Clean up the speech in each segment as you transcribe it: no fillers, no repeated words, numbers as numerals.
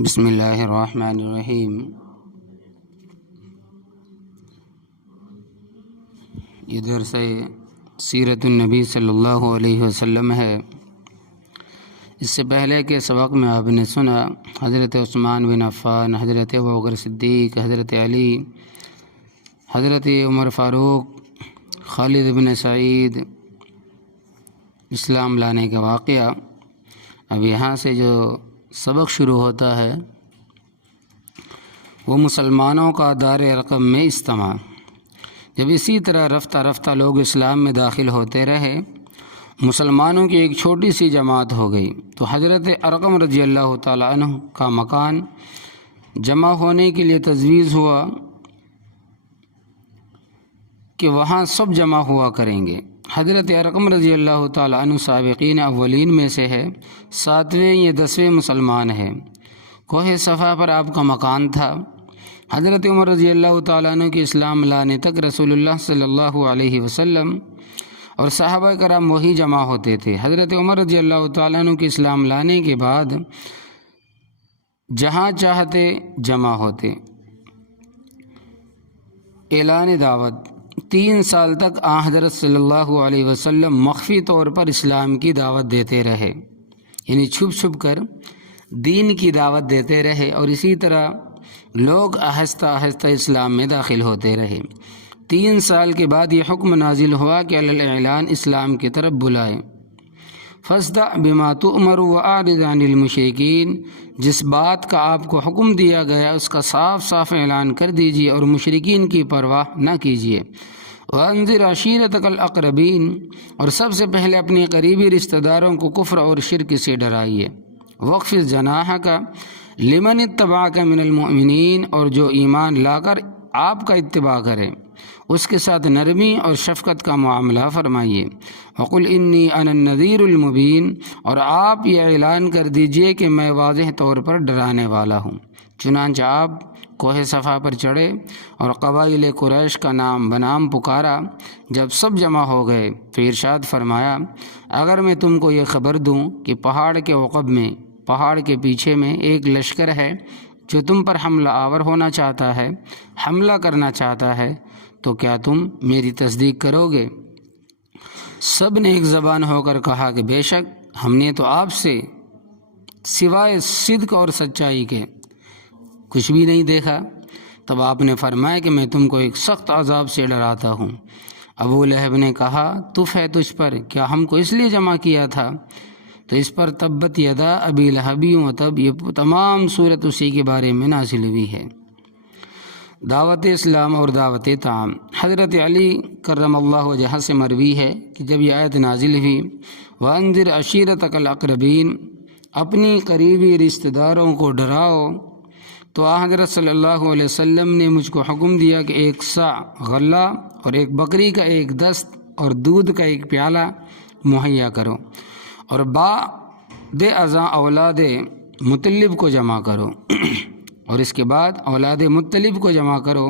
بسم اللہ الرحمن الرحیم۔ یہ درس سیرت النبی صلی اللہ علیہ وسلم ہے۔ اس سے پہلے کے سبق میں آپ نے سنا حضرت عثمان بن عفان، حضرت ابوبکر صدیق، حضرت علی، حضرت عمر فاروق، خالد بن سعید اسلام لانے کا واقعہ۔ اب یہاں سے جو سبق شروع ہوتا ہے وہ مسلمانوں کا دار ارقم میں اجتماع۔ جب اسی طرح رفتہ رفتہ لوگ اسلام میں داخل ہوتے رہے، مسلمانوں کی ایک چھوٹی سی جماعت ہو گئی، تو حضرت ارقم رضی اللہ تعالیٰ عنہ کا مکان جمع ہونے کے لیے تجویز ہوا کہ وہاں سب جمع ہوا کریں گے۔ حضرت ارقم رضی اللہ تعالیٰ عنہ سابقین اولین میں سے ہے، 7ویں یا 10ویں مسلمان ہے۔ کوہ صفا پر آپ کا مکان تھا۔ حضرت عمر رضی اللہ تعالیٰ عنہ کے اسلام لانے تک رسول اللہ صلی اللہ علیہ وسلم اور صحابہ کرام وہی جمع ہوتے تھے۔ حضرت عمر رضی اللہ تعالیٰ عنہ کے اسلام لانے کے بعد جہاں چاہتے جمع ہوتے۔ اعلان دعوت۔ 3 سال تک حضرت صلی اللہ علیہ وسلم مخفی طور پر اسلام کی دعوت دیتے رہے، یعنی چھپ چھپ کر دین کی دعوت دیتے رہے، اور اسی طرح لوگ آہستہ آہستہ اسلام میں داخل ہوتے رہے۔ 3 سال کے بعد یہ حکم نازل ہوا کہ علی الاعلان اسلام کی طرف بلائیں۔ فاصدع بما تؤمر واعرض عن المشرکین، جس بات کا آپ کو حکم دیا گیا اس کا صاف صاف اعلان کر دیجیے اور مشرکین کی پرواہ نہ کیجیے۔ وانذر عشیرتک الاقربین، اور سب سے پہلے اپنے قریبی رشتہ داروں کو کفر اور شرک سے ڈرائیے۔ واخفض جناحک لمن اتبعک من المؤمنین، اور جو ایمان لا کر آپ کا اتباع کرے اس کے ساتھ نرمی اور شفقت کا معاملہ فرمائیے۔ وقل انی انا النذیر المبین، اور آپ یہ اعلان کر دیجئے کہ میں واضح طور پر ڈرانے والا ہوں۔ چنانچہ آپ کوہ صفا پر چڑھے اور قبائل قریش کا نام بنام پکارا۔ جب سب جمع ہو گئے تو ارشاد فرمایا، اگر میں تم کو یہ خبر دوں کہ پہاڑ کے عقب میں، پہاڑ کے پیچھے میں ایک لشکر ہے جو تم پر حملہ آور ہونا چاہتا ہے، حملہ کرنا چاہتا ہے، تو کیا تم میری تصدیق کرو گے؟ سب نے ایک زبان ہو کر کہا کہ بے شک، ہم نے تو آپ سے سوائے صدق اور سچائی کے کچھ بھی نہیں دیکھا۔ تب آپ نے فرمایا کہ میں تم کو ایک سخت عذاب سے ڈراتا ہوں۔ ابو لہب نے کہا، تف ہے تجھ پر، کیا ہم کو اس لیے جمع کیا تھا؟ تو اس پر تبت یدا ابی لہب وتب، یہ تمام صورت اسی کے بارے میں نازل ہوئی ہے۔ دعوت اسلام اور دعوت طعام۔ حضرت علی کرم اللہ وجہہ سے مروی ہے کہ جب یہ آیت نازل ہوئی، وانذر عشیرتک الاقربین، اپنی قریبی رشتہ داروں کو ڈراؤ، تو حضرت صلی اللہ علیہ وسلم نے مجھ کو حکم دیا کہ 1 صاع غلہ اور ایک بکری کا 1 دست اور دودھ کا 1 پیالہ مہیا کرو، اور بعد ازاں اولاد مطلب کو جمع کرو، اور اس کے بعد اولاد مطلب کو جمع کرو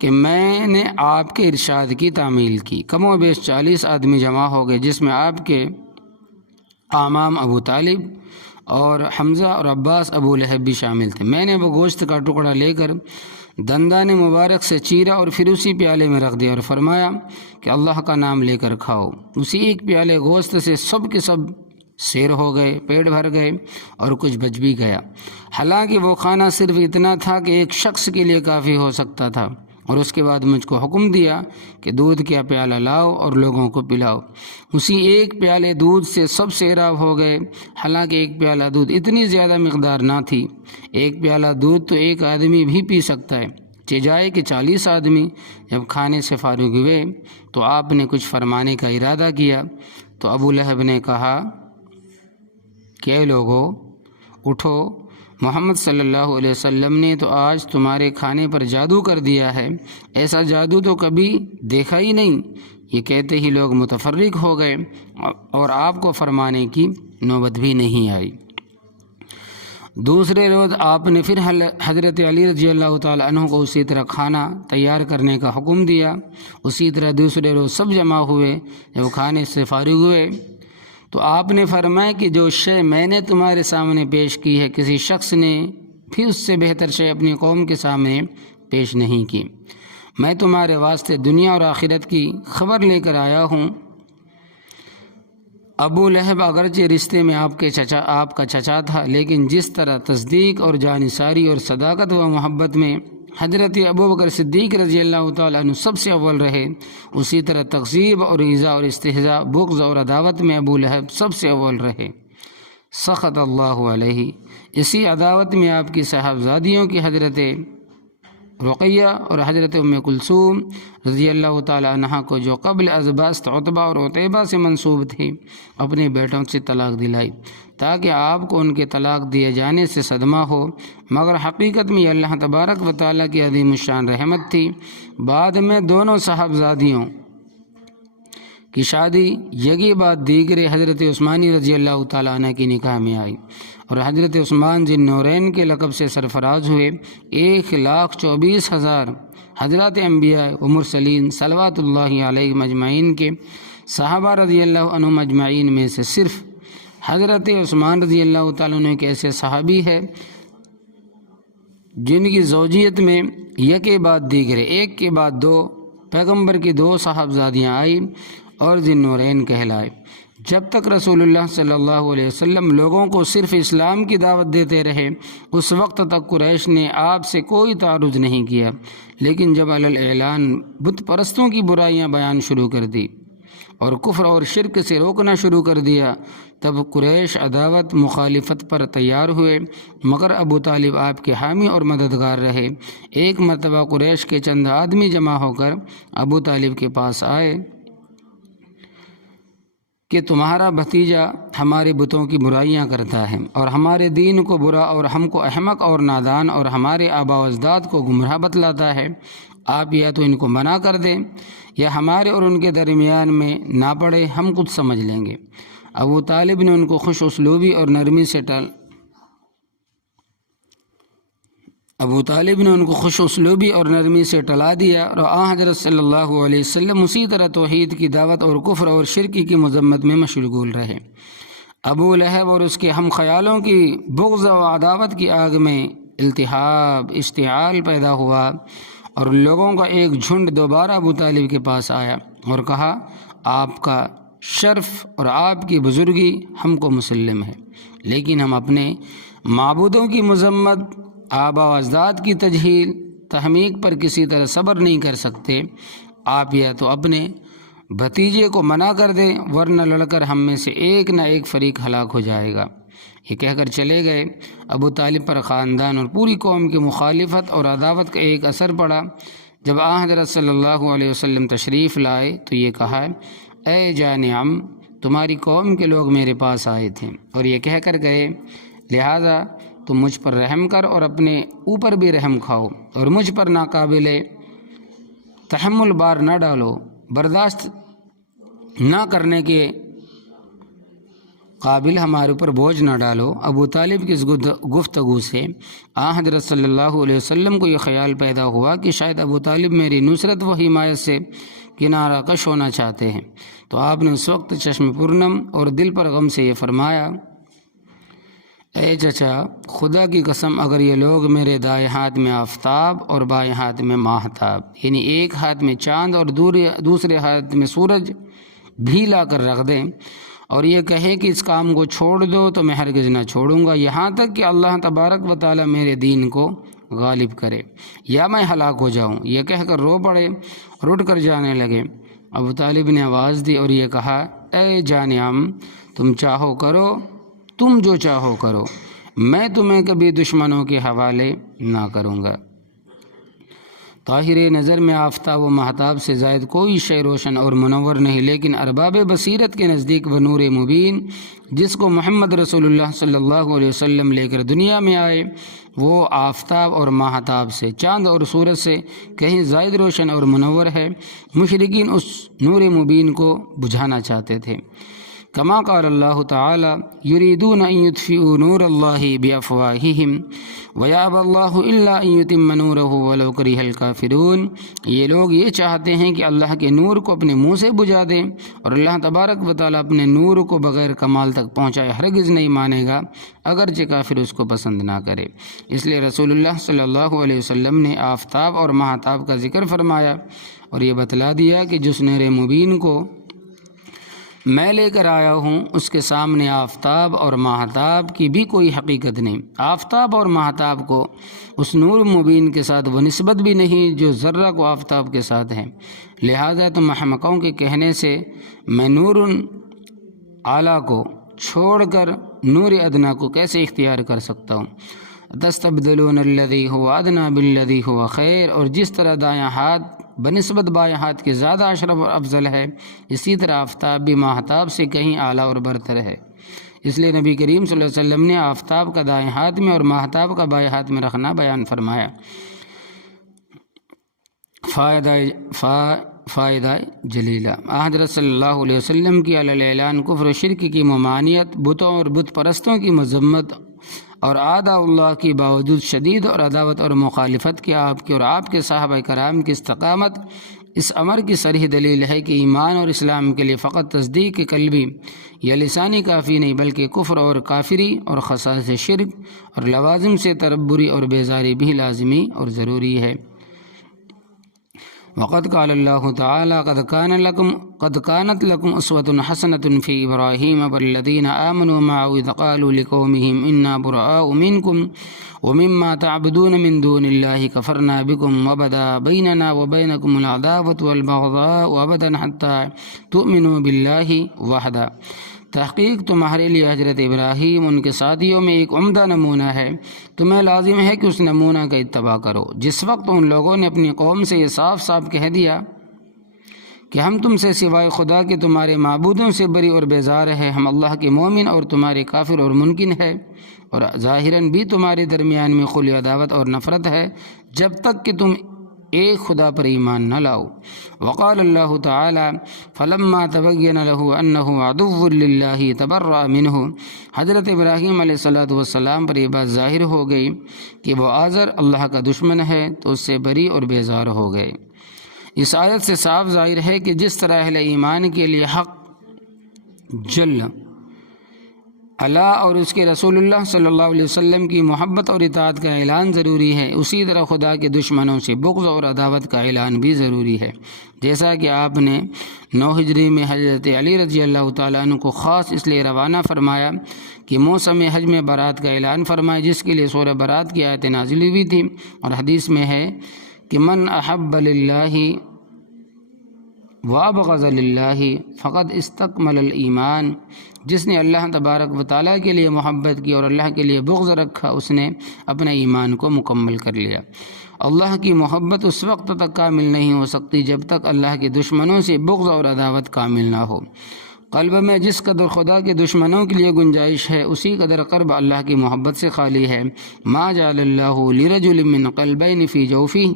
کہ میں نے آپ کے ارشاد کی تعمیل کی۔ کم و بیش 40 آدمی جمع ہو گئے، جس میں آپ کے اعمام ابو طالب اور حمزہ اور عباس ابو لہب بھی شامل تھے۔ میں نے وہ گوشت کا ٹکڑا لے کر دندان مبارک سے چیرا اور پھر اسی پیالے میں رکھ دیا اور فرمایا کہ اللہ کا نام لے کر کھاؤ۔ اسی ایک پیالے گوشت سے سب کے سب سیر ہو گئے، پیٹ بھر گئے اور کچھ بچ بھی گیا۔ حالانکہ وہ کھانا صرف اتنا تھا کہ ایک شخص کے لیے کافی ہو سکتا تھا، اور اس کے بعد مجھ کو حکم دیا کہ دودھ کا پیالہ لاؤ اور لوگوں کو پلاؤ۔ اسی ایک پیالے دودھ سے سب سیراب ہو گئے۔ حالانکہ ایک پیالہ دودھ اتنی زیادہ مقدار نہ تھی، ایک پیالہ دودھ تو ایک آدمی بھی پی سکتا ہے، جائے کہ 40 آدمی جب کھانے سے فارغ ہوئے تو آپ نے کچھ فرمانے کا ارادہ کیا۔ تو ابو لہب نے کہا کہ اے لوگو، اٹھو، محمد صلی اللہ علیہ وسلم نے تو آج تمہارے کھانے پر جادو کر دیا ہے، ایسا جادو تو کبھی دیکھا ہی نہیں۔ یہ کہتے ہی لوگ متفرق ہو گئے اور آپ کو فرمانے کی نوبت بھی نہیں آئی۔ دوسرے روز آپ نے پھر حضرت علی رضی اللہ تعالیٰ عنہ کو اسی طرح کھانا تیار کرنے کا حکم دیا۔ اسی طرح دوسرے روز سب جمع ہوئے۔ جب کھانے سے فارغ ہوئے تو آپ نے فرمایا کہ جو شے میں نے تمہارے سامنے پیش کی ہے، کسی شخص نے پھر اس سے بہتر شے اپنی قوم کے سامنے پیش نہیں کی۔ میں تمہارے واسطے دنیا اور آخرت کی خبر لے کر آیا ہوں۔ ابو لہب اگرچہ رشتے میں آپ کا چچا تھا، لیکن جس طرح تصدیق اور جانثاری اور صداقت و محبت میں حضرت ابوبکر صدیق رضی اللہ تعالیٰ عنہ سب سے اول رہے، اسی طرح تقزیب اور ایذاء اور استہزاء، بغض اور عداوت میں ابو لہب سب سے اول رہے۔ سخط اللہ علیہ، اسی عداوت میں آپ کی صاحبزادیوں کی حضرت رقیہ اور حضرت ام کلثوم رضی اللہ تعالیٰ عنہ کو، جو قبل از بعثت عتبہ اور عتیبہ سے منسوب تھی، اپنے بیٹوں سے طلاق دلائی تاکہ آپ کو ان کے طلاق دیے جانے سے صدمہ ہو، مگر حقیقت میں یہ اللہ تبارک و تعالیٰ کی عظیم الشان رحمت تھی۔ بعد میں دونوں صاحبزادیوں کی شادی یکے بعد دیگرے حضرت عثمانی رضی اللہ تعالیٰ عنہ کی نکاح میں آئی، اور حضرت عثمان ذی النورین کے لقب سے سرفراز ہوئے۔ 1,24,000 حضرات انبیاء و مرسلین صلوات اللہ علیہ مجمعین کے صحابہ رضی اللہ عنہ مجمعین میں سے صرف حضرت عثمان رضی اللہ تعالیٰ عنہ کے ایسے صحابی ہے جن کی زوجیت میں یکے بعد دیگرے، ایک کے بعد دو پیغمبر کی 2 صاحبزادیاں آئی اور ذی النورین کہلائے۔ جب تک رسول اللہ صلی اللہ علیہ وسلم لوگوں کو صرف اسلام کی دعوت دیتے رہے، اس وقت تک قریش نے آپ سے کوئی تعارض نہیں کیا، لیکن جب علی الاعلان بت پرستوں کی برائیاں بیان شروع کر دی اور کفر اور شرک سے روکنا شروع کر دیا، تب قریش عداوت مخالفت پر تیار ہوئے، مگر ابو طالب آپ کے حامی اور مددگار رہے۔ ایک مرتبہ قریش کے چند آدمی جمع ہو کر ابو طالب کے پاس آئے کہ تمہارا بھتیجا ہمارے بتوں کی برائیاں کرتا ہے اور ہمارے دین کو برا اور ہم کو احمق اور نادان اور ہمارے آبا و اجداد کو گمراہ بتلاتا ہے۔ آپ یا تو ان کو منع کر دیں یا ہمارے اور ان کے درمیان میں نہ پڑے، ہم کچھ سمجھ لیں گے۔ ابو طالب نے ان کو خوش اسلوبی اور نرمی سے ٹلا دیا، اور حضرت صلی اللہ علیہ وسلم اسی طرح توحید کی دعوت اور کفر اور شرکی کی مذمت میں مشغول رہے۔ ابو لہب اور اس کے ہم خیالوں کی بغض و عداوت کی آگ میں التہاب اشتعال پیدا ہوا، اور لوگوں کا ایک جھنڈ دوبارہ ابو طالب کے پاس آیا اور کہا، آپ کا شرف اور آپ کی بزرگی ہم کو مسلم ہے، لیکن ہم اپنے معبودوں کی مذمت، آبا و اجداد کی تجہیل تحمیق پر کسی طرح صبر نہیں کر سکتے۔ آپ یا تو اپنے بھتیجے کو منع کر دیں، ورنہ لڑ کر ہم میں سے ایک نہ ایک فریق ہلاک ہو جائے گا۔ یہ کہہ کر چلے گئے۔ ابو طالب پر خاندان اور پوری قوم کی مخالفت اور عداوت کا ایک اثر پڑا۔ جب حضرت صلی اللہ علیہ وسلم تشریف لائے تو یہ کہا، اے جان عم، تمہاری قوم کے لوگ میرے پاس آئے تھے اور یہ کہہ کر گئے، لہٰذا تم مجھ پر رحم کر اور اپنے اوپر بھی رحم کھاؤ اور مجھ پر ناقابل تحمل بار نہ ڈالو، برداشت نہ کرنے کے قابل ہمارے اوپر بوجھ نہ ڈالو۔ ابو طالب کی اس گفتگو سے حضرت صلی اللہ علیہ وسلم کو یہ خیال پیدا ہوا کہ شاید ابو طالب میری نصرت و حمایت سے کنارہ کش ہونا چاہتے ہیں، تو آپ نے اس وقت چشم پرنم اور دل پر غم سے یہ فرمایا، اے چچا، خدا کی قسم اگر یہ لوگ میرے دائیں ہاتھ میں آفتاب اور بائیں ہاتھ میں ماہتاب، یعنی ایک ہاتھ میں چاند اور دوسرے ہاتھ میں سورج بھی لا کر رکھ دیں اور یہ کہے کہ اس کام کو چھوڑ دو، تو میں ہرگز نہ چھوڑوں گا یہاں تک کہ اللہ تبارک و تعالیٰ میرے دین کو غالب کرے یا میں ہلاک ہو جاؤں۔ یہ کہہ کر رو پڑے اور اٹھ کر جانے لگے۔ ابو طالب نے آواز دی اور یہ کہا، اے جان عم، تم جو چاہو کرو، میں تمہیں کبھی دشمنوں کے حوالے نہ کروں گا۔ طاہر نظر میں آفتاب و مہتاب سے زائد کوئی شے روشن اور منور نہیں، لیکن ارباب بصیرت کے نزدیک وہ نور مبین جس کو محمد رسول اللہ صلی اللہ علیہ وسلم لے کر دنیا میں آئے، وہ آفتاب اور مہتاب سے، چاند اور سورج سے کہیں زائد روشن اور منور ہے۔ مشرکین اس نور مبین کو بجھانا چاہتے تھے۔ کما قال اللہ تعالی یریدون ان یطفئوا نور اللہ بافواہہم ویابی اللہ الا ان یتم نورہ ولو کرہ الکافرون، یہ لوگ یہ چاہتے ہیں کہ اللہ کے نور کو اپنے منہ سے بجھا دیں، اور اللہ تبارک و تعالیٰ اپنے نور کو بغیر کمال تک پہنچائے ہرگز نہیں مانے گا، اگرچہ کافر اس کو پسند نہ کرے۔ اس لیے رسول اللہ صلی اللہ علیہ وسلم نے آفتاب اور ماہتاب کا ذکر فرمایا اور یہ بتلا دیا کہ جس نور مبین کو میں لے کر آیا ہوں اس کے سامنے آفتاب اور ماہتاب کی بھی کوئی حقیقت نہیں۔ آفتاب اور ماہتاب کو اس نور مبین کے ساتھ وہ نسبت بھی نہیں جو ذرہ کو آفتاب کے ساتھ ہے، لہذا تم احمقوں کے کہنے سے میں نور اعلیٰ کو چھوڑ کر نور ادنا کو کیسے اختیار کر سکتا ہوں؟ تستبدلون الذی هو ادنی بالذی هو خیر، اور جس طرح دایاں ہاتھ بنسبت بائیں ہاتھ کے زیادہ اشرف اور افضل ہے، اسی طرح آفتاب بھی ماہتاب سے کہیں اعلیٰ اور برتر ہے۔ اس لیے نبی کریم صلی اللہ علیہ وسلم نے آفتاب کا دائیں ہاتھ میں اور ماہتاب کا بائیں ہاتھ میں رکھنا بیان فرمایا۔ فائدہ جلیلہ، حضرت صلی اللہ علیہ وسلم کی علی الاعلان کفر و شرک کی ممانعت، بتوں اور بت پرستوں کی مذمت اور اعداء اللہ کی باوجود شدید اور عداوت اور مخالفت کے آپ کے اور آپ کے صحابہ کرام کی استقامت اس امر کی صریح دلیل ہے کہ ایمان اور اسلام کے لیے فقط تصدیق قلبی یا لسانی کافی نہیں، بلکہ کفر اور کافری اور خصائص شرک اور لوازم سے تربری اور بیزاری بھی لازمی اور ضروری ہے۔ وقد قال اللہ تعالی قد كانت لكم اسوة حسنة في ابراہیم والذین آمنوا معه اذ قالوا لقومهم انا براء منكم ومما تعبدون من دون الله كفرنا بكم وبدا بيننا وبينكم العداوة والبغضاء ابدا حتى تؤمنوا بالله وحده۔ تحقیق تمہارے لیے حضرت ابراہیم ان کے ساتھیوں میں ایک عمدہ نمونہ ہے، تمہیں لازم ہے کہ اس نمونہ کا اتباع کرو۔ جس وقت ان لوگوں نے اپنی قوم سے یہ صاف صاف کہہ دیا کہ ہم تم سے سوائے خدا کے تمہارے معبودوں سے بری اور بیزار ہے، ہم اللہ کے مومن اور تمہارے کافر اور منکر ہے، اور ظاہراً بھی تمہارے درمیان میں خلی عداوت اور نفرت ہے جب تک کہ تم ایک خدا پر ایمان نہ لاؤ۔ وقال اللہ تعالی فلما تبین له انه عدو للہ تبرأ منہ، حضرت ابراہیم علیہ السلام پر یہ بات ظاہر ہو گئی کہ وہ آزر اللہ کا دشمن ہے تو اس سے بری اور بیزار ہو گئے۔ اس آیت سے صاف ظاہر ہے کہ جس طرح اہل ایمان کے لیے حق جل اللہ اور اس کے رسول اللہ صلی اللہ علیہ وسلم کی محبت اور اطاعت کا اعلان ضروری ہے، اسی طرح خدا کے دشمنوں سے بغض اور عداوت کا اعلان بھی ضروری ہے، جیسا کہ آپ نے 9 ہجری میں حضرت علی رضی اللہ تعالیٰ عنہ کو خاص اس لیے روانہ فرمایا کہ موسم حج میں برات کا اعلان فرمائے، جس کے لیے سورہ برات کی آیت نازل ہوئی تھی، اور حدیث میں ہے کہ من احب للہ وابغض للہ فقد استکمل الایمان، جس نے اللہ تبارک و تعالیٰ کے لیے محبت کی اور اللہ کے لیے بغض رکھا اس نے اپنے ایمان کو مکمل کر لیا۔ اللہ کی محبت اس وقت تک کامل نہیں ہو سکتی جب تک اللہ کے دشمنوں سے بغض اور عداوت کامل نہ ہو۔ قلب میں جس قدر خدا کے دشمنوں کے لیے گنجائش ہے اسی قدر قرب اللہ کی محبت سے خالی ہے۔ ما جعل اللہ لرجل من قلبین فی جوفہ،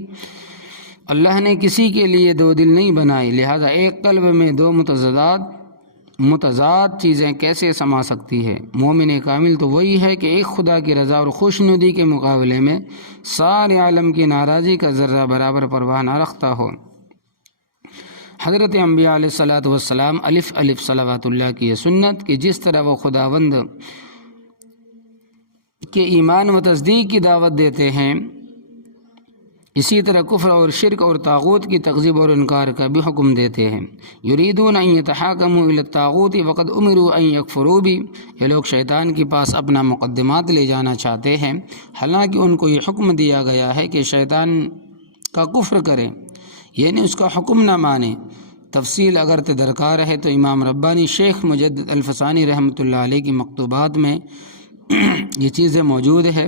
اللہ نے کسی کے لیے 2 دل نہیں بنائے، لہذا ایک قلب میں 2 متضاد چیزیں کیسے سما سکتی ہے؟ مومن کامل تو وہی ہے کہ ایک خدا کی رضا اور خوشنودی کے مقابلے میں سارے عالم کی ناراضی کا ذرہ برابر پرواہ نہ رکھتا ہو۔ حضرت انبیاء علیہ السلام الف الف صلوات اللہ کی یہ سنت کہ جس طرح وہ خداوند کے ایمان و تصدیق کی دعوت دیتے ہیں، اسی طرح کفر اور شرک اور طاغوت کی تکذیب اور انکار کا بھی حکم دیتے ہیں۔ یریدون ان یتحاکموا الی الطاغوت وقد امروا ان یکفروا بہ، یہ لوگ شیطان کے پاس اپنا مقدمات لے جانا چاہتے ہیں، حالانکہ ان کو یہ حکم دیا گیا ہے کہ شیطان کا کفر کریں، یعنی اس کا حکم نہ مانیں۔ تفصیل اگر درکار ہے تو امام ربانی شیخ مجدد الفسانی رحمۃ اللہ علیہ کی مکتوبات میں یہ چیزیں موجود ہے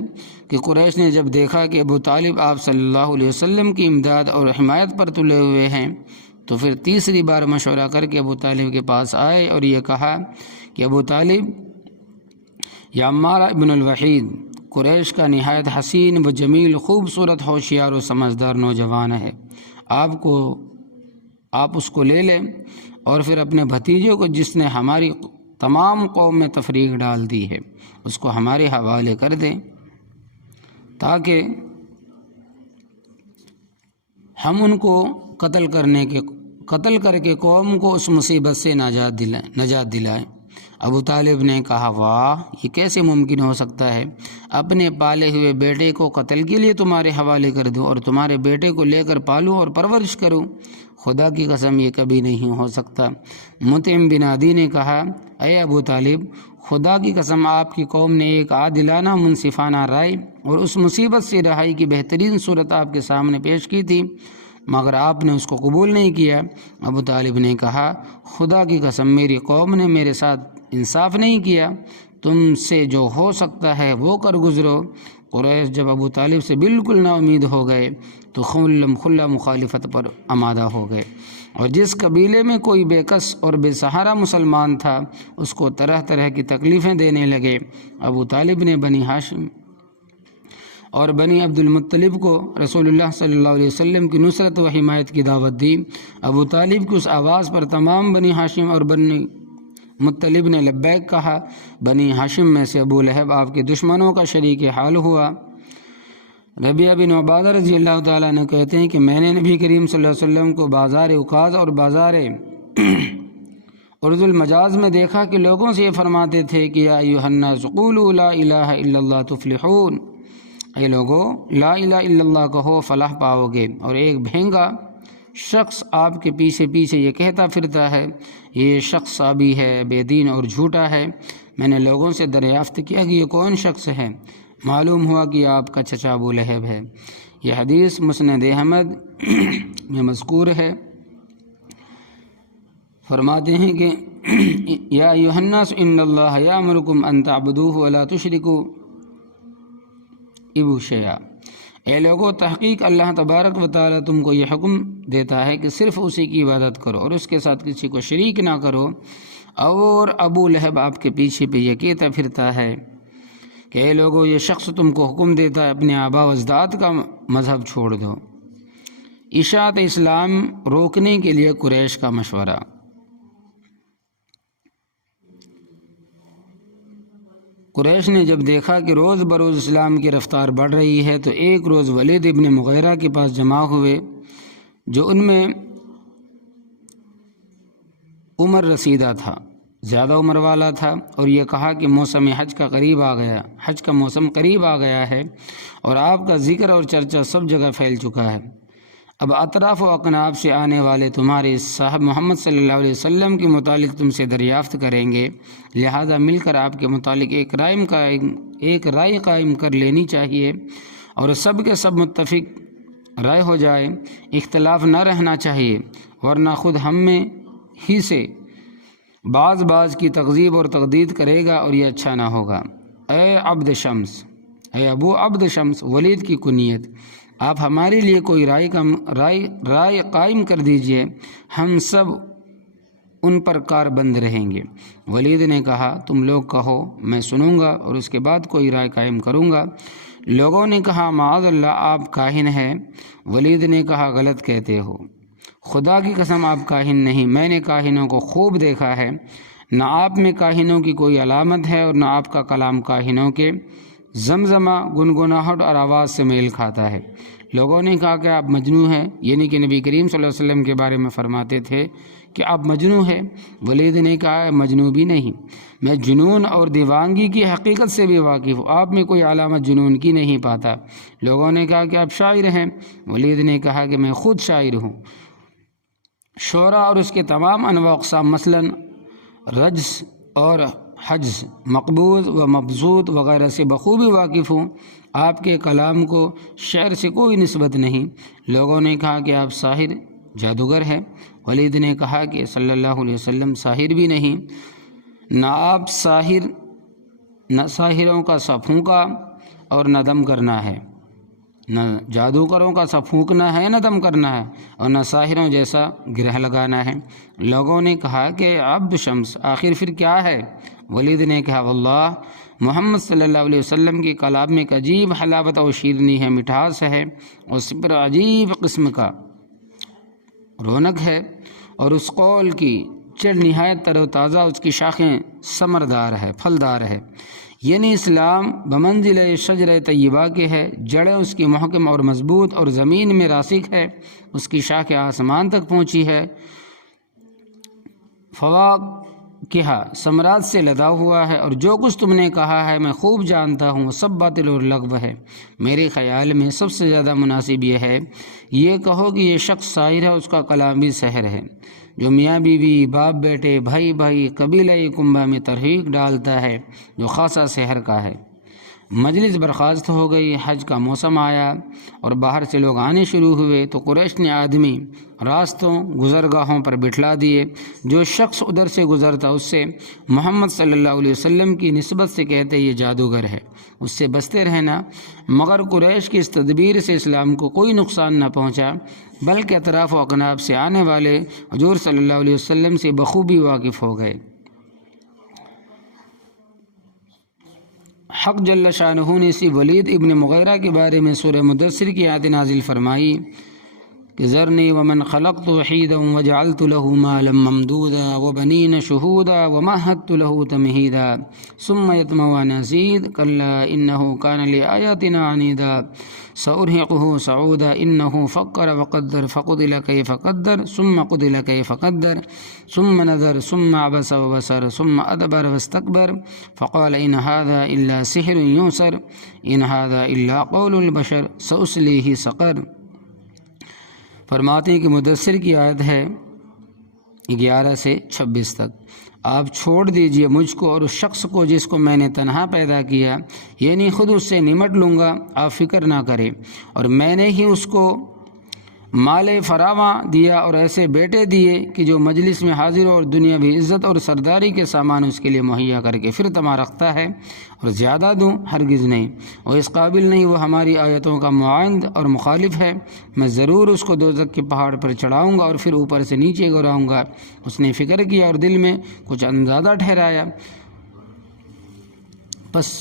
کہ قریش نے جب دیکھا کہ ابو طالب آپ صلی اللہ علیہ وسلم کی امداد اور حمایت پر تلے ہوئے ہیں تو پھر تیسری بار مشورہ کر کے ابو طالب کے پاس آئے اور یہ کہا کہ ابو طالب، یا عمار ابن الوحید قریش کا نہایت حسین و جمیل خوبصورت ہوشیار و سمجھدار نوجوان ہے، آپ اس کو لے لیں، اور پھر اپنے بھتیجے کو جس نے ہماری تمام قوم میں تفریق ڈال دی ہے، اس کو ہمارے حوالے کر دیں تاکہ ہم ان کو قتل کر کے قوم کو اس مصیبت سے نجات دلائیں۔ ابو طالب نے کہا واہ، یہ کیسے ممکن ہو سکتا ہے؟ اپنے پالے ہوئے بیٹے کو قتل کے لیے تمہارے حوالے کر دوں اور تمہارے بیٹے کو لے کر پالوں اور پرورش کروں؟ خدا کی قسم یہ کبھی نہیں ہو سکتا۔ مطعم بن عدی نے کہا اے ابو طالب، خدا کی قسم آپ کی قوم نے ایک عادلانہ منصفانہ رائے اور اس مصیبت سے رہائی کی بہترین صورت آپ کے سامنے پیش کی تھی، مگر آپ نے اس کو قبول نہیں کیا۔ ابو طالب نے کہا خدا کی قسم میری قوم نے میرے ساتھ انصاف نہیں کیا، تم سے جو ہو سکتا ہے وہ کر گزرو۔ قریش جب ابو طالب سے بالکل نا امید ہو گئے تو کھلا مخالفت پر آمادہ ہو گئے، اور جس قبیلے میں کوئی بے کس اور بے سہارا مسلمان تھا اس کو طرح طرح کی تکلیفیں دینے لگے۔ ابو طالب نے بنی ہاشم اور بنی عبد المطلب کو رسول اللہ صلی اللہ علیہ وسلم کی نصرت و حمایت کی دعوت دی۔ ابو طالب کی اس آواز پر تمام بنی ہاشم اور بنی مطلب نے لبیک کہا۔ بنی ہاشم میں سے ابو لہب آپ کے دشمنوں کا شریک حال ہوا۔ ربیعہ بن عبادہ رضی اللہ تعالیٰ عنہ کہتے ہیں کہ میں نے نبی کریم صلی اللہ علیہ وسلم کو بازار عکاظ اور بازار ارض المجاز میں دیکھا کہ لوگوں سے یہ فرماتے تھے کہ یا ایھا الناس قولوا لا الہ الا اللہ تفلحون، اے لوگو لا الہ الا اللہ کہو فلاح پاؤ گے۔ اور ایک بھینگا شخص آپ کے پیچھے پیچھے یہ کہتا پھرتا ہے یہ شخص صابی ہے، بے دین اور جھوٹا ہے۔ میں نے لوگوں سے دریافت کیا کہ یہ کون شخص ہے، معلوم ہوا کہ آپ کا چچا ابو لہب ہے۔ یہ حدیث مسند احمد میں مذکور ہے۔ فرماتے ہیں کہ یا ایھا الناس ان اللہ یامرکم ان تعبدوہ ولا تشرکوا بہ شیئا، اے لوگو تحقیق اللہ تبارک و تعالیٰ تم کو یہ حکم دیتا ہے کہ صرف اسی کی عبادت کرو اور اس کے ساتھ کسی کو شریک نہ کرو۔ اور ابو لہب آپ کے پیچھے پہ یہ کہتا پھرتا ہے کہ اے لوگو یہ شخص تم کو حکم دیتا ہے اپنے آبا و اجداد کا مذہب چھوڑ دو۔ اشاعت اسلام روکنے کے لیے قریش کا مشورہ۔ قریش نے جب دیکھا کہ روز بروز اسلام کی رفتار بڑھ رہی ہے تو ایک روز ولید ابن مغیرہ کے پاس جمع ہوئے جو ان میں عمر رسیدہ تھا، زیادہ عمر والا تھا، اور یہ کہا کہ موسم حج کا موسم قریب آ گیا ہے اور آپ کا ذکر اور چرچا سب جگہ پھیل چکا ہے۔ اب اطراف و اکناف سے آنے والے تمہارے صاحب محمد صلی اللہ علیہ وسلم کے متعلق تم سے دریافت کریں گے، لہذا مل کر آپ کے متعلق ایک رائے قائم کر لینی چاہیے اور سب کے سب متفق رائے ہو جائے، اختلاف نہ رہنا چاہیے، ورنہ خود ہم میں ہی سے بعض کی تکذیب اور تردید کرے گا اور یہ اچھا نہ ہوگا۔ اے ابو عبد شمس، ولید کی کنیت، آپ ہمارے لیے کوئی رائے قائم کر دیجئے، ہم سب ان پر کار بند رہیں گے۔ ولید نے کہا تم لوگ کہو، میں سنوں گا اور اس کے بعد کوئی رائے قائم کروں گا۔ لوگوں نے کہا معاذ اللہ آپ کاہن ہیں۔ ولید نے کہا غلط کہتے ہو، خدا کی قسم آپ کاہن نہیں، میں نے کاہنوں کو خوب دیکھا ہے، نہ آپ میں کاہنوں کی کوئی علامت ہے اور نہ آپ کا کلام کاہنوں کے زمزمہ، گنگناہٹ اور آواز سے میل کھاتا ہے۔ لوگوں نے کہا کہ آپ مجنون ہیں، یعنی کہ نبی کریم صلی اللہ علیہ وسلم کے بارے میں فرماتے تھے کہ آپ مجنون ہیں۔ ولید نے کہا مجنون بھی نہیں، میں جنون اور دیوانگی کی حقیقت سے بھی واقف ہوں، آپ میں کوئی علامت جنون کی نہیں پاتا۔ لوگوں نے کہا کہ آپ شاعر ہیں۔ ولید نے کہا کہ میں خود شاعر ہوں، شعرا اور اس کے تمام انواع اقسام مثلا رجز اور حجز، مقبوض و مبسوط وغیرہ سے بخوبی واقف ہوں، آپ کے کلام کو شعر سے کوئی نسبت نہیں۔ لوگوں نے کہا کہ آپ ساحر جادوگر ہیں۔ ولید نے کہا کہ صلی اللہ علیہ وسلم ساحر بھی نہیں، نہ آپ نہ ساحروں کا سا پھونکا اور نہ دم کرنا ہے، نہ جادوگروں کا سا پھونکنا ہے نہ دم کرنا ہے، اور نہ ساحروں جیسا گرہ لگانا ہے۔ لوگوں نے کہا کہ عبد شمس آخر پھر کیا ہے؟ ولید نے کہا واللہ محمد صلی اللہ علیہ وسلم کے کلام میں ایک عجیب حلاوت اور شیرنی ہے، مٹھاس ہے، اور اس پر عجیب قسم کا رونق ہے، اور اس قول کی چڑ نہایت تر و تازہ، اس کی شاخیں ثمردار ہے، پھلدار ہے، یعنی اسلام بمنزل شجر طیبہ کے ہے، جڑیں اس کی محکم اور مضبوط اور زمین میں راسخ ہے، اس کی شاخیں آسمان تک پہنچی ہے، فواکہ ثمرات سے لدا ہوا ہے، اور جو کچھ تم نے کہا ہے میں خوب جانتا ہوں، وہ سب باطل اور لغو ہے۔ میرے خیال میں سب سے زیادہ مناسب یہ ہے یہ کہو کہ یہ شخص شاعر ہے، اس کا کلام بھی سحر ہے، جو میاں بیوی، باپ بیٹے، بھائی بھائی، قبیلہ کنبہ میں تحریک ڈالتا ہے جو خاصا سحر کا ہے۔ مجلس برخاست ہو گئی، حج کا موسم آیا اور باہر سے لوگ آنے شروع ہوئے، تو قریش نے آدمی راستوں گزرگاہوں پر بٹھلا دیے، جو شخص ادھر سے گزرتا اس سے محمد صلی اللہ علیہ وسلم کی نسبت سے کہتے یہ جادوگر ہے، اس سے بچتے رہنا۔ مگر قریش کی اس تدبیر سے اسلام کو کوئی نقصان نہ پہنچا، بلکہ اطراف و اکناف سے آنے والے حضور صلی اللہ علیہ وسلم سے بخوبی واقف ہو گئے۔ حق جل شانہ نے اسی ولید ابن مغیرہ کے بارے میں سورہ مدثر کی آیت نازل فرمائی کہ ذرنی ومن خلقت وحیدا وجعلت له مالا ممدودا وبنین شہودا ومہدت له تمہیدا ثم یطمع ان ازید کلا انہ کان لآیاتنا عنیدا سأرہقہ صعودا انہ فکر وقدر فقتل کیف قدر ثم قتل کیف قدر ثم نظر ثم عبس وبصر ثم ادبر واستکبر فقال ان هذا الا سحر یوسر ان هذا الا قول البشر سأصلیہ سقر۔ فرماتے ہیں کہ مدثر کی آیت ہے 11 سے 26 تک، آپ چھوڑ دیجئے مجھ کو اور اس شخص کو جس کو میں نے تنہا پیدا کیا، یعنی خود اس سے نمٹ لوں گا، آپ فکر نہ کریں، اور میں نے ہی اس کو مال فراواں دیا اور ایسے بیٹے دیے کہ جو مجلس میں حاضر ہو اور دنیاوی عزت اور سرداری کے سامان اس کے لیے مہیا کر کے پھر طمع رکھتا ہے، اور زیادہ دوں ہرگز نہیں، وہ اس قابل نہیں، وہ ہماری آیتوں کا معاند اور مخالف ہے، میں ضرور اس کو دوزخ کے پہاڑ پر چڑھاؤں گا اور پھر اوپر سے نیچے گراؤں گا۔ اس نے فکر کیا اور دل میں کچھ اندازہ ٹھہرایا، پس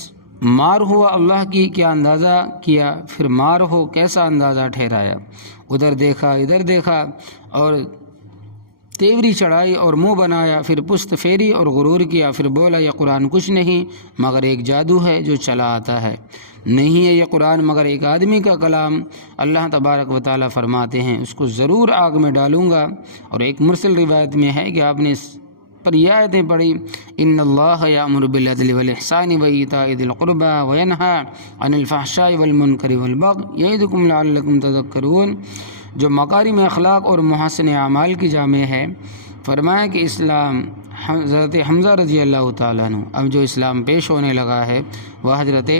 مار ہوا اللہ کی کیا اندازہ کیا، پھر مار ہو کیسا اندازہ ٹھہرایا، ادھر دیکھا ادھر دیکھا اور تیوری چڑھائی اور منہ بنایا، پھر پست پھیری اور غرور کیا، پھر بولا یہ قرآن کچھ نہیں مگر ایک جادو ہے جو چلا آتا ہے، نہیں ہے یہ قرآن مگر ایک آدمی کا کلام۔ اللہ تبارک و تعالیٰ فرماتے ہیں اس کو ضرور آگ میں ڈالوں گا۔ اور ایک مرسل روایت میں ہے کہ آپ نے اس پر یہ آیتیں پڑھی، ان اللہ یامر بالعدل والاحسان وایتاء ذی القربى وینہی عن الفحشاء والمنکر والبغی یعظکم لعلکم تذکرون، جو مکارم اخلاق اور محسن اعمال کی جامع ہے۔ فرمایا کہ اسلام حضرت حمزہ رضی اللہ تعالیٰ عنہ، اب جو اسلام پیش ہونے لگا ہے وہ حضرت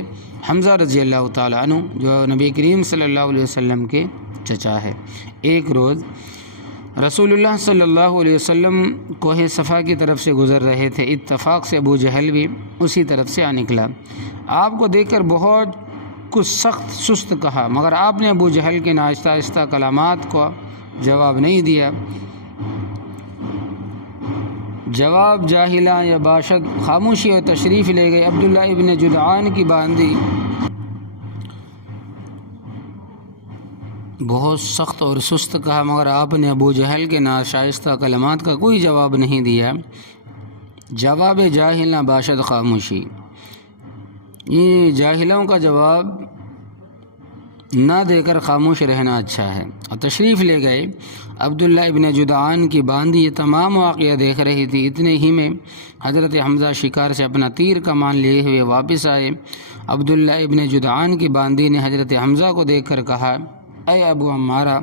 حمزہ رضی اللہ تعالیٰ عنہ جو نبی کریم صلی اللہ علیہ وسلم کے چچا ہے۔ ایک روز رسول اللہ صلی اللہ علیہ وسلم کوہ صفا کی طرف سے گزر رہے تھے، اتفاق سے ابو جہل بھی اسی طرف سے آ نکلا، آپ کو دیکھ کر بہت کچھ سخت سست کہا، مگر آپ نے ابو جہل کے آہستہ آہستہ کلامات کو جواب نہیں دیا۔ جواب جاہلاں یا باشد خاموشی اور تشریف لے گئے۔ عبداللہ ابن جدعان کی باندی بہت سخت اور سست کہا، مگر آپ نے ابو جہل کے ناشائستہ کلمات کا کوئی جواب نہیں دیا۔ جواب جاہل نہ باشد خاموشی، یہ جاہلوں کا جواب نہ دے کر خاموش رہنا اچھا ہے، اور تشریف لے گئے۔ عبداللہ ابن جدعان کی باندی یہ تمام واقعہ دیکھ رہی تھی، اتنے ہی میں حضرت حمزہ شکار سے اپنا تیر کمان لیے ہوئے واپس آئے۔ عبداللہ ابن جدعان کی باندی نے حضرت حمزہ کو دیکھ کر کہا، اے ابو عمارہ،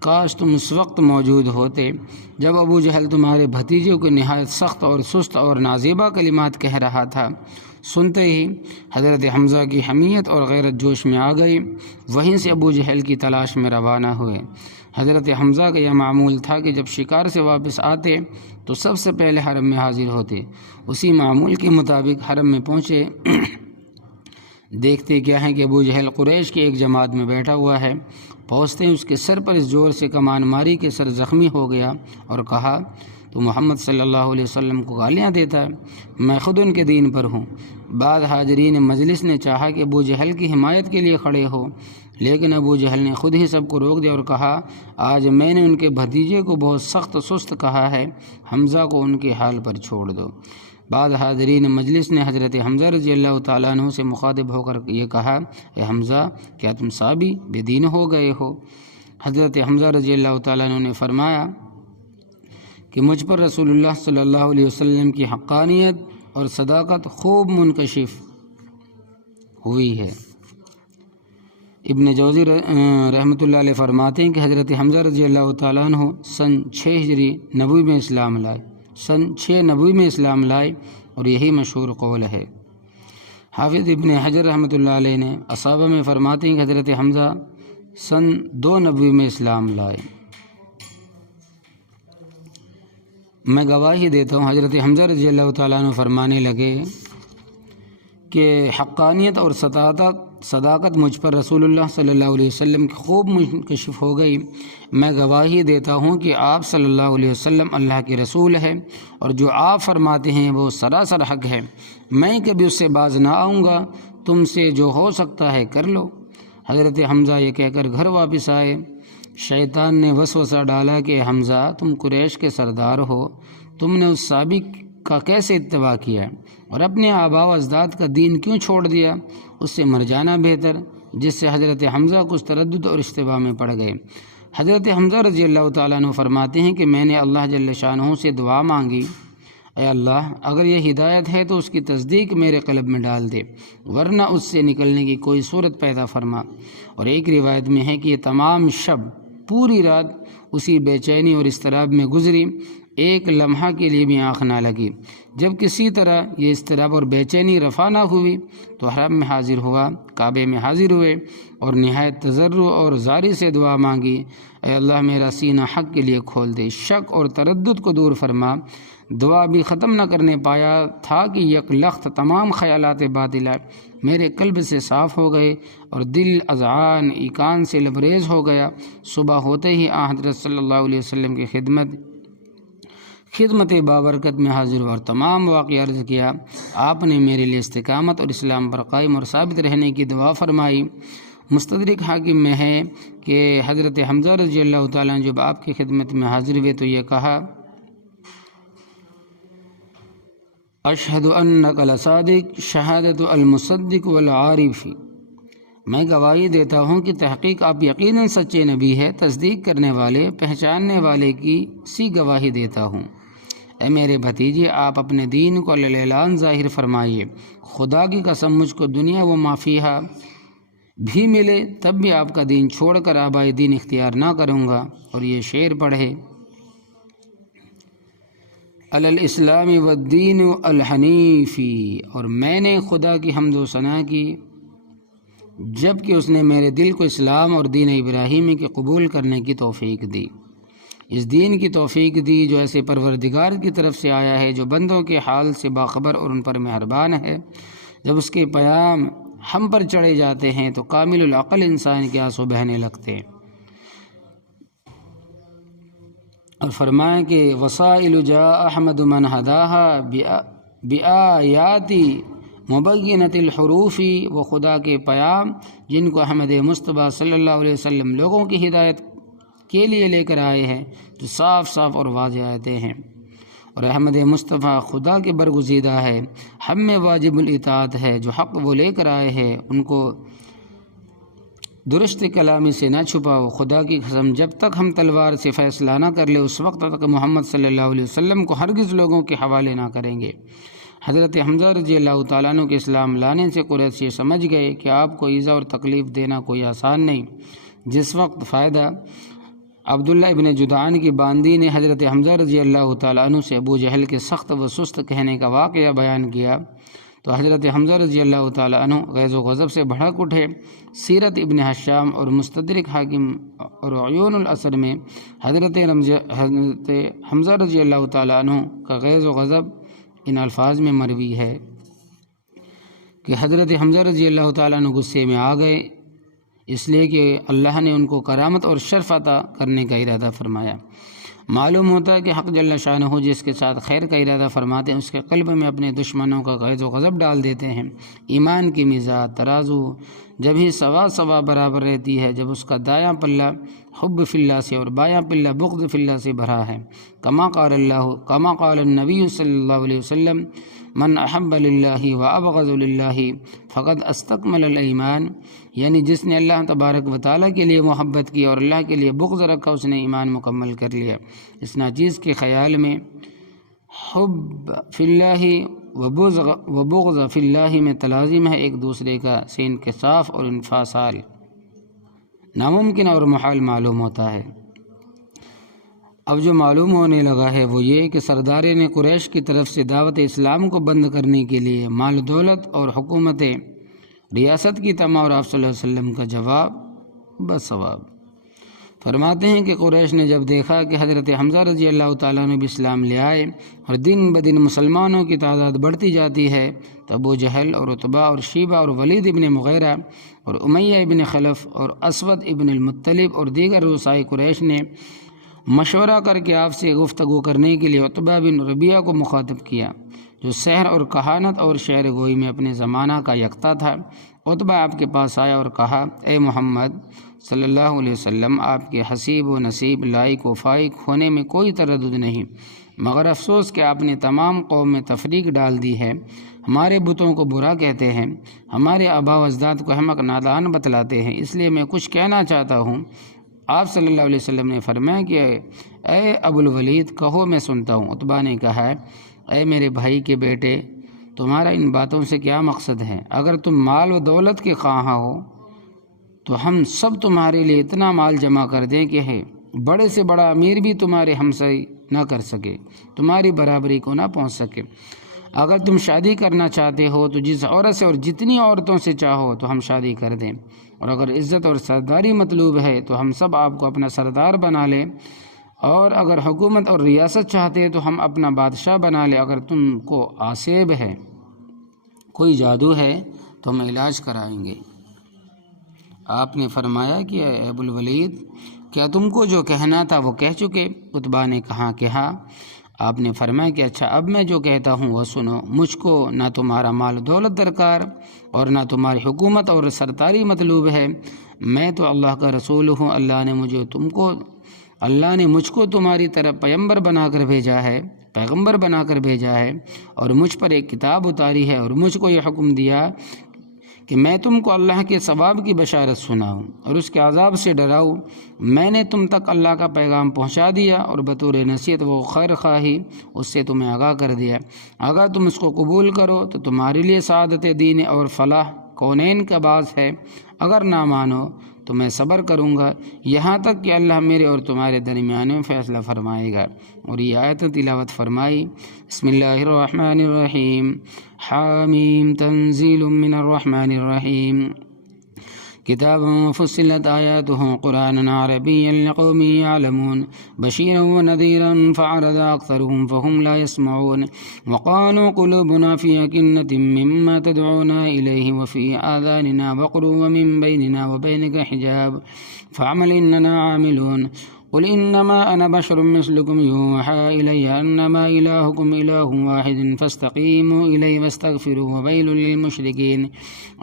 کاش تم اس وقت موجود ہوتے جب ابو جہل تمہارے بھتیجے کو نہایت سخت اور سست اور نازیبا کلمات کہہ رہا تھا۔ سنتے ہی حضرت حمزہ کی حمیت اور غیرت جوش میں آ گئی، وہیں سے ابو جہل کی تلاش میں روانہ ہوئے۔ حضرت حمزہ کا یہ معمول تھا کہ جب شکار سے واپس آتے تو سب سے پہلے حرم میں حاضر ہوتے، اسی معمول کے مطابق حرم میں پہنچے، دیکھتے کیا ہیں کہ ابو جہل قریش کی ایک جماعت میں بیٹھا ہوا ہے، پہنچتے ہیں اس کے سر پر اس زور سے کمان ماری کہ سر زخمی ہو گیا، اور کہا تو محمد صلی اللہ علیہ وسلم کو گالیاں دیتا ہے، میں خود ان کے دین پر ہوں، بعد حاضرین مجلس نے چاہا کہ ابو جہل کی حمایت کے لیے کھڑے ہو، لیکن ابو جہل نے خود ہی سب کو روک دیا اور کہا آج میں نے ان کے بھتیجے کو بہت سخت سست کہا ہے، حمزہ کو ان کے حال پر چھوڑ دو۔ بعد حاضرین مجلس نے حضرت حمزہ رضی اللہ تعالیٰ عنہ سے مخاطب ہو کر یہ کہا، اے حمزہ کیا تم صابی بے دین ہو گئے ہو؟ حضرت حمزہ رضی اللہ تعالیٰ عنہ نے فرمایا کہ مجھ پر رسول اللہ صلی اللہ علیہ وسلم کی حقانیت اور صداقت خوب منکشف ہوئی ہے۔ ابن جوزی رحمۃ اللہ علیہ فرماتے ہیں کہ حضرت حمزہ رضی اللہ تعالیٰ عنہ سن 6 ہجری نبوی میں اسلام لائے، سن 6 نبوی میں اسلام لائے، اور یہی مشہور قول ہے۔ حافظ ابن حجر رحمۃ اللہ علیہ نے اصابہ میں فرماتے ہیں کہ حضرت حمزہ سن 2 نبوی میں اسلام لائے۔ میں گواہی دیتا ہوں، حضرت حمزہ رضی اللہ تعالیٰ عنہ فرمانے لگے کہ حقانیت اور صداقت مجھ پر رسول اللہ صلی اللہ علیہ وسلم کی خوب منکشف ہو گئی۔ میں گواہی دیتا ہوں کہ آپ صلی اللہ علیہ وسلم اللہ کے رسول ہے، اور جو آپ فرماتے ہیں وہ سراسر حق ہے، میں کبھی اس سے باز نہ آؤں گا، تم سے جو ہو سکتا ہے کر لو۔ حضرت حمزہ یہ کہہ کر گھر واپس آئے۔ شیطان نے وسوسہ ڈالا کہ حمزہ تم قریش کے سردار ہو، تم نے اس سابق کا کیسے اتباع کیا اور اپنے آباء و اجداد کا دین کیوں چھوڑ دیا؟ اس سے مر جانا بہتر، جس سے حضرت حمزہ کچھ تردد اور اشتباہ میں پڑ گئے۔ حضرت حمزہ رضی اللہ تعالیٰ عنہ فرماتے ہیں کہ میں نے اللہ جل شانہ سے دعا مانگی، اے اللہ اگر یہ ہدایت ہے تو اس کی تصدیق میرے قلب میں ڈال دے، ورنہ اس سے نکلنے کی کوئی صورت پیدا فرما۔ اور ایک روایت میں ہے کہ یہ تمام شب پوری رات اسی بے چینی اور اضطراب میں گزری، ایک لمحہ کے لیے بھی آنکھ نہ لگی۔ جب کسی طرح یہ اضطراب اور بے چینی رفع نہ ہوئی تو حرم میں حاضر ہوا، کعبے میں حاضر ہوئے اور نہایت تضرع اور زاری سے دعا مانگی، اے اللہ میرا سینہ حق کے لیے کھول دے، شک اور تردد کو دور فرما۔ دعا بھی ختم نہ کرنے پایا تھا کہ یک لخت تمام خیالات باطلہ میرے قلب سے صاف ہو گئے اور دل اذعان ایقان سے لبریز ہو گیا۔ صبح ہوتے ہی حضرت صلی اللہ علیہ وسلم کی خدمت بابرکت میں حاضر ہوا اور تمام واقعہ عرض کیا۔ آپ نے میرے لیے استقامت اور اسلام پر قائم اور ثابت رہنے کی دعا فرمائی۔ مستدرک حاکم میں ہے کہ حضرت حمزہ رضی اللہ تعالیٰ جب آپ کی خدمت میں حاضر ہوئے تو یہ کہا، اشہد انک لصادق شہادت المصدق والعارف، میں گواہی دیتا ہوں کہ تحقیق آپ یقیناً سچے نبی ہے، تصدیق کرنے والے پہچاننے والے کی سی گواہی دیتا ہوں۔ اے میرے بھتیجے آپ اپنے دین کو اعلان ظاہر فرمائیے، خدا کی قسم مجھ کو دنیا و ما فیہا بھی ملے تب بھی آپ کا دین چھوڑ کر آبائی دین اختیار نہ کروں گا۔ اور یہ شعر پڑھے، علی الاسلام والدین الحنیفی، اور میں نے خدا کی حمد و ثنا کی جب کہ اس نے میرے دل کو اسلام اور دین ابراہیمی کے قبول کرنے کی توفیق دی۔ اس دین کی توفیق دی جو ایسے پروردگار کی طرف سے آیا ہے جو بندوں کے حال سے باخبر اور ان پر مہربان ہے۔ جب اس کے پیام ہم پر چڑھے جاتے ہیں تو کامل العقل انسان کے آنسو بہنے لگتے ہیں۔ اور فرمائیں کہ وسائل جاء احمد من ہداہا بآیاتی مبینۃ الحروف، وہ خدا کے پیام جن کو احمد مصطفیٰ صلی اللہ علیہ وسلم لوگوں کی ہدایت کے لیے لے کر آئے ہیں، جو صاف صاف اور واضح آیتیں ہیں۔ اور احمد مصطفیٰ خدا کے برگزیدہ ہے، ہم میں واجب الاطاعت ہے، جو حق وہ لے کر آئے ہیں ان کو درست کلامی سے نہ چھپاؤ۔ خدا کی قسم جب تک ہم تلوار سے فیصلہ نہ کر لے اس وقت تک محمد صلی اللہ علیہ وسلم کو ہرگز لوگوں کے حوالے نہ کریں گے۔ حضرت حمزہ رضی اللہ تعالیٰ عنہ کے اسلام لانے سے قریش یہ سمجھ گئے کہ آپ کو ایذا اور تکلیف دینا کوئی آسان نہیں۔ جس وقت فائدہ عبداللہ ابن جدعان کی باندی نے حضرت حمزہ رضی اللہ تعالیٰ عنہ سے ابو جہل کے سخت و سست کہنے کا واقعہ بیان کیا تو حضرت حمزہ رضی اللہ تعالیٰ عنہ غیظ و غضب سے بھڑک اٹھے۔ سیرت ابن حشام اور مستدرک حاکم اور عیون الاثر میں حضرت حمزہ رضی اللہ تعالیٰ عنہ کا غیظ و غضب ان الفاظ میں مروی ہے کہ حضرت حمزہ رضی اللہ تعالیٰ عنہ غصے میں آ گئے، اس لیے کہ اللہ نے ان کو کرامت اور شرف عطا کرنے کا ارادہ فرمایا۔ معلوم ہوتا ہے کہ حق جل شانہ جس کے ساتھ خیر کا ارادہ فرماتے ہیں اس کے قلب میں اپنے دشمنوں کا غیظ و غضب ڈال دیتے ہیں۔ ایمان کی میزان ترازو جب ہی سوا برابر رہتی ہے جب اس کا دایاں پلہ حب فی اللہ سے اور بایاں پلہ بغض فی اللہ سے بھرا ہے۔ کما قال النبی صلی اللہ علیہ وسلم من احب للہ و ابغض للہ فقد استکمل الایمان، یعنی جس نے اللہ تبارک و تعالیٰ کے لیے محبت کی اور اللہ کے لیے بغض رکھا اس نے ایمان مکمل کر لیا۔ اس ناچیز کے خیال میں حب فی اللہ و بغض فی اللہ میں تلازم ہے ایک دوسرے کا سے انکشاف اور انفصال ناممکن اور محال معلوم ہوتا ہے۔ اب جو معلوم ہونے لگا ہے وہ یہ کہ سردار نے قریش کی طرف سے دعوت اسلام کو بند کرنے کے لیے مال دولت اور حکومت ریاست کی تما اور آپ صلی اللہ علیہ وسلم کا جواب بثواب۔ فرماتے ہیں کہ قریش نے جب دیکھا کہ حضرت حمزہ رضی اللہ تعالیٰ عنہ بھی اسلام لے آئے اور دن بدن مسلمانوں کی تعداد بڑھتی جاتی ہے تو ابو جہل اور عتبہ اور شیبہ اور ولید ابن مغیرہ اور امیہ ابن خلف اور اسود ابن المطلب اور دیگر رؤسائے قریش نے مشورہ کر کے آپ سے گفتگو کرنے کے لیے عتبہ بن ربیعہ کو مخاطب کیا جو سحر اور کہانت اور شعر گوئی میں اپنے زمانہ کا یکتا تھا۔ عتبہ آپ کے پاس آیا اور کہا، اے محمد صلی اللہ علیہ وسلم، آپ کے حسیب و نصیب لائق و فائق ہونے میں کوئی تردد نہیں، مگر افسوس کہ آپ نے تمام قوم میں تفریق ڈال دی ہے، ہمارے بتوں کو برا کہتے ہیں، ہمارے آبا و اجداد کو احمق نادان بتلاتے ہیں، اس لیے میں کچھ کہنا چاہتا ہوں۔ آپ صلی اللہ علیہ وسلم نے فرمایا کہ اے ابو الولید کہو میں سنتا ہوں۔ عتبہ نے کہا، اے میرے بھائی کے بیٹے، تمہارا ان باتوں سے کیا مقصد ہے؟ اگر تم مال و دولت کے خواہاں ہو تو ہم سب تمہارے لیے اتنا مال جمع کر دیں کہ بڑے سے بڑا امیر بھی تمہارے ہمسائے نہ کر سکے، تمہاری برابری کو نہ پہنچ سکے۔ اگر تم شادی کرنا چاہتے ہو تو جس عورت سے اور جتنی عورتوں سے چاہو تو ہم شادی کر دیں، اور اگر عزت اور سرداری مطلوب ہے تو ہم سب آپ کو اپنا سردار بنا لیں، اور اگر حکومت اور ریاست چاہتے ہیں تو ہم اپنا بادشاہ بنا لیں۔ اگر تم کو آسیب ہے، کوئی جادو ہے تو ہم علاج کرائیں گے۔ آپ نے فرمایا کہ اے ابو الولید، کیا تم کو جو کہنا تھا وہ کہہ چکے؟ عتبہ نے کہا کہ ہاں۔ آپ نے فرمایا کہ اچھا، اب میں جو کہتا ہوں وہ سنو، مجھ کو نہ تمہارا مال دولت درکار اور نہ تمہاری حکومت اور سرداری مطلوب ہے، میں تو اللہ کا رسول ہوں، اللہ نے مجھ کو تمہاری طرف پیغمبر بنا کر بھیجا ہے اور مجھ پر ایک کتاب اتاری ہے اور مجھ کو یہ حکم دیا کہ میں تم کو اللہ کے ثواب کی بشارت سناؤں اور اس کے عذاب سے ڈراؤں۔ میں نے تم تک اللہ کا پیغام پہنچا دیا اور بطور نصیحت وہ خیر خواہی اس سے تمہیں آگاہ کر دیا۔ اگر تم اس کو قبول کرو تو تمہارے لیے سعادت دین اور فلاح کونین کا باعث ہے، اگر نہ مانو تو میں صبر کروں گا یہاں تک کہ اللہ میرے اور تمہارے درمیان میں فیصلہ فرمائے گا۔ اور یہ آیت تلاوت فرمائی۔ بسم اللہ الرحمن الرحیم، حامیم، تنزیل من الرحمن الرحیم، کتاب فصلت آیاته قرآنا عربیا لقوم يعلمون بشیرا ونذیرا فعرض اکثرهم فهم لا يسمعون وقالوا قلوبنا في أكنة مما تدعونا إليه وفي آذاننا وقر ومن بيننا وبينك حجاب فاعمل إننا عاملون قل إنما أنا بشر مثلكم يوحى إلي أنما إلهكم إله واحد فاستقيموا إليه واستغفروه وويل للمشركين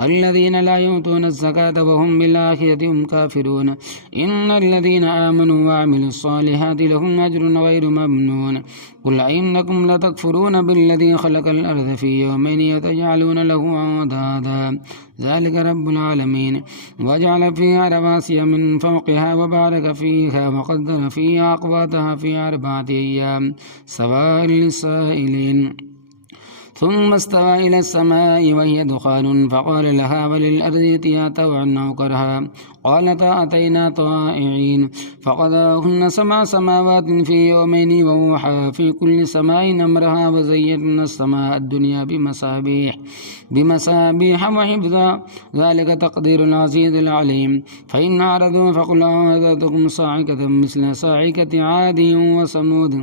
الذين لا يؤتون الزكاة وهم بالآخرة هم كافرون إن الذين آمنوا وعملوا الصالحات لهم أجر غير ممنون قل إنكم لتكفرون بالذي خلق الأرض في يومين وتجعلون له أندادا ذلك رب العالمين وجعل فيها رواسي من فوقها وبارك فيها وقدر فيها أقواتها في 4 أيام سواء للسائلين ثم استوى إلى السماء وهي دخان فقال لها وللأرض ائتيا طوعا أو كرها قالتا أتينا طائعين فقضاهن 7 سماوات في يومين وأوحى في كل سماء أمرها وزينا السماء الدنيا بمصابيح وحفظا ذلك تقدير العزيز العليم فإن أعرضوا فقل أنذرتكم صاعقة مثل صاعقة عاد وثمود۔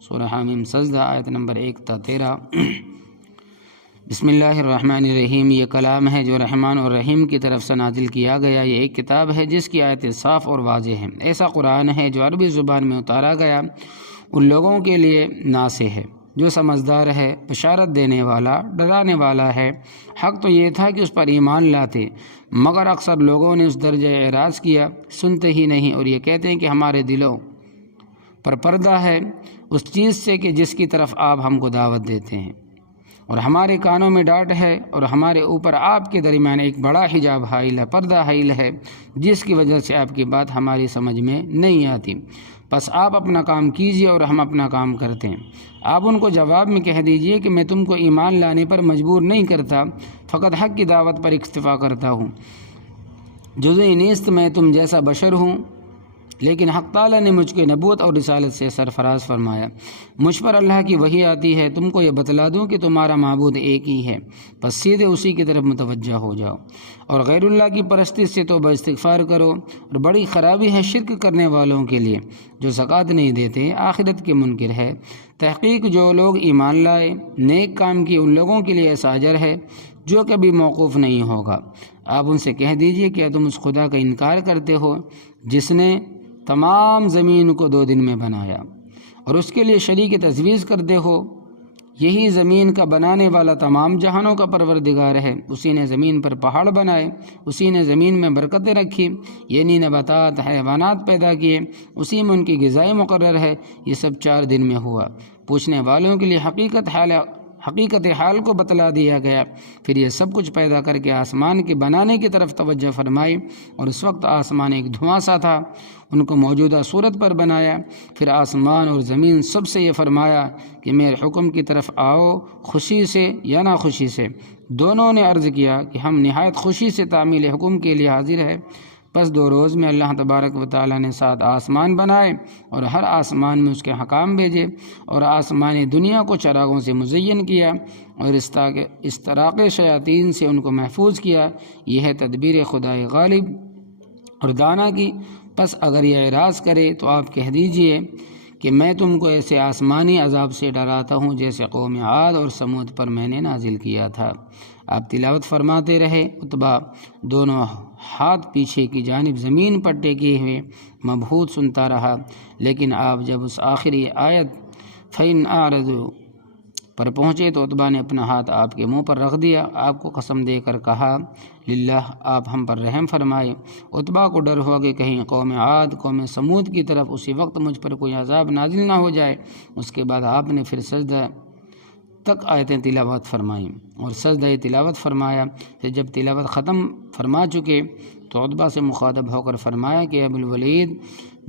سورہ حامیم سجدہ آیت نمبر 1 تا 13۔ بسم اللہ الرحمن الرحیم، یہ کلام ہے جو رحمان اور رحیم کی طرف سے نازل کیا گیا۔ یہ ایک کتاب ہے جس کی آیتیں صاف اور واضح ہیں۔ ایسا قرآن ہے جو عربی زبان میں اتارا گیا، ان لوگوں کے لیے ناصح ہے جو سمجھدار ہے، بشارت دینے والا، ڈرانے والا ہے۔ حق تو یہ تھا کہ اس پر ایمان لاتے، مگر اکثر لوگوں نے اس درجہ اعراض کیا، سنتے ہی نہیں، اور یہ کہتے ہیں کہ ہمارے دلوں پر پردہ ہے اس چیز سے کہ جس کی طرف آپ ہم کو دعوت دیتے ہیں، اور ہمارے کانوں میں ڈانٹ ہے، اور ہمارے اوپر آپ کے درمیان ایک بڑا حجاب حائل ہے، پردہ حائل ہے، جس کی وجہ سے آپ کی بات ہماری سمجھ میں نہیں آتی۔ بس آپ اپنا کام کیجیے اور ہم اپنا کام کرتے ہیں۔ آپ ان کو جواب میں کہہ دیجئے کہ میں تم کو ایمان لانے پر مجبور نہیں کرتا، فقط حق کی دعوت پر اکتفا کرتا ہوں۔ جزء نیست میں تم جیسا بشر ہوں، لیکن حق تعالیٰ نے مجھ کو نبوت اور رسالت سے سرفراز فرمایا۔ مجھ پر اللہ کی وحی آتی ہے، تم کو یہ بتلا دوں کہ تمہارا معبود ایک ہی ہے، بس سیدھے اسی کی طرف متوجہ ہو جاؤ، اور غیر اللہ کی پرستی سے توبہ استغفار کرو، اور بڑی خرابی ہے شرک کرنے والوں کے لیے جو زکوٰۃ نہیں دیتے، آخرت کے منکر ہے۔ تحقیق جو لوگ ایمان لائے، نیک کام کی، ان لوگوں کے لیے ایسا اجر ہے جو کبھی موقوف نہیں ہوگا۔ آپ ان سے کہہ دیجئے کہ تم اس خدا کا انکار کرتے ہو جس نے تمام زمین کو 2 دن میں بنایا، اور اس کے لیے شریک تجویز کرتے ہو۔ یہی زمین کا بنانے والا تمام جہانوں کا پروردگار ہے۔ اسی نے زمین پر پہاڑ بنائے، اسی نے زمین میں برکتیں رکھی، یعنی نباتات، حیوانات پیدا کیے، اسی میں ان کی غذائیں مقرر ہے۔ یہ سب 4 دن میں ہوا۔ پوچھنے والوں کے لیے حقیقت حال کو بتلا دیا گیا۔ پھر یہ سب کچھ پیدا کر کے آسمان کے بنانے کی طرف توجہ فرمائی، اور اس وقت آسمان ایک دھواں سا تھا، ان کو موجودہ صورت پر بنایا۔ پھر آسمان اور زمین سب سے یہ فرمایا کہ میرے حکم کی طرف آؤ، خوشی سے یا ناخوشی سے۔ دونوں نے عرض کیا کہ ہم نہایت خوشی سے تعمیل حکم کے لیے حاضر ہے۔ پس 2 روز میں اللہ تبارک و تعالیٰ نے 7 آسمان بنائے، اور ہر آسمان میں اس کے حکام بھیجے، اور آسمانی دنیا کو چراغوں سے مزین کیا، اور استراق شیاطین سے ان کو محفوظ کیا۔ یہ ہے تدبیر خدائے غالب اور دانا کی۔ پس اگر یہ اعراض کرے تو آپ کہہ دیجئے کہ میں تم کو ایسے آسمانی عذاب سے ڈراتا ہوں جیسے قوم عاد اور سمود پر میں نے نازل کیا تھا۔ آپ تلاوت فرماتے رہے۔ عتبہ دونوں ہاتھ پیچھے کی جانب زمین پر ٹیکے ہوئے مبہوت سنتا رہا، لیکن آپ جب اس آخری آیت فَإِنْ أَعْرَضُوا پر پہنچے تو عتبہ نے اپنا ہاتھ آپ کے منہ پر رکھ دیا، آپ کو قسم دے کر کہا، للہ آپ ہم پر رحم فرمائے۔ عتبہ کو ڈر ہوا کہ کہیں قوم عاد، قوم سمود کی طرف اسی وقت مجھ پر کوئی عذاب نازل نہ ہو جائے۔ اس کے بعد آپ نے پھر سجدہ تک آیتیں تلاوت فرمائیں اور سجدہ تلاوت فرمایا۔ پھر جب تلاوت ختم فرما چکے تو عتبہ سے مخاطب ہو کر فرمایا کہ ابو الولید،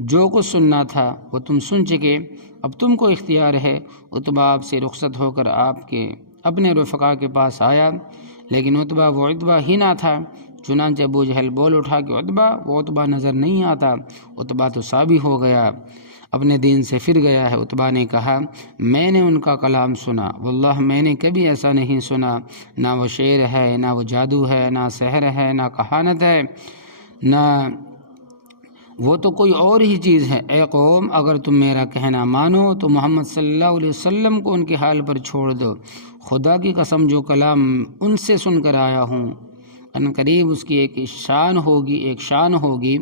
جو کچھ سننا تھا وہ تم سن چکے، اب تم کو اختیار ہے۔ عتبہ آپ سے رخصت ہو کر آپ کے اپنے رفقا کے پاس آیا، لیکن عتبہ وہ عتبہ ہی نہ تھا۔ چنانچہ ابو جہل بول اٹھا کہ عتبہ، وہ عتبہ نظر نہیں آتا۔ عتبہ تو صابی ہو گیا، اپنے دین سے پھر گیا ہے۔ عتبہ نے کہا، میں نے ان کا کلام سنا، واللہ میں نے کبھی ایسا نہیں سنا، نہ وہ شعر ہے، نہ وہ جادو ہے، نہ سحر ہے، نہ کہانت ہے، نہ وہ تو کوئی اور ہی چیز ہے۔ اے قوم، اگر تم میرا کہنا مانو تو محمد صلی اللہ علیہ وسلم کو ان کے حال پر چھوڑ دو۔ خدا کی قسم جو کلام ان سے سن کر آیا ہوں، ان قریب اس کی ایک شان ہوگی۔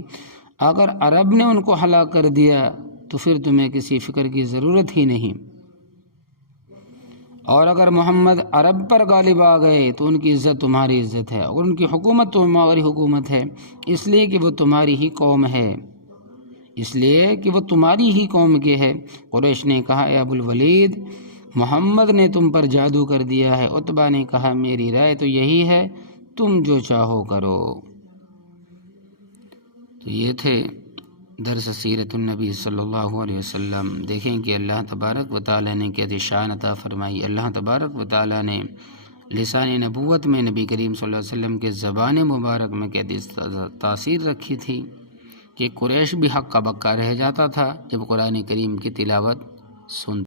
اگر عرب نے ان کو ہلاک کر دیا تو پھر تمہیں کسی فکر کی ضرورت ہی نہیں، اور اگر محمد عرب پر غالب آ گئے تو ان کی عزت تمہاری عزت ہے، اور ان کی حکومت تمہاری حکومت ہے، اس لیے کہ وہ تمہاری ہی قوم کے ہے۔ قریش نے کہا، اے ابو الولید، محمد نے تم پر جادو کر دیا ہے۔ عتبہ نے کہا، میری رائے تو یہی ہے، تم جو چاہو کرو۔ تو یہ تھے درس سیرت النبی صلی اللہ علیہ وسلم۔ دیکھیں کہ اللہ تبارک و تعالیٰ نے کیا شان عطا فرمائی۔ اللہ تبارک و تعالیٰ نے لسان نبوت میں نبی کریم صلی اللہ علیہ وسلم کے زبان مبارک میں کیا تاثیر رکھی تھی کہ قریش بھی حق کا بکا رہ جاتا تھا جب قرآن کریم کی تلاوت سنتا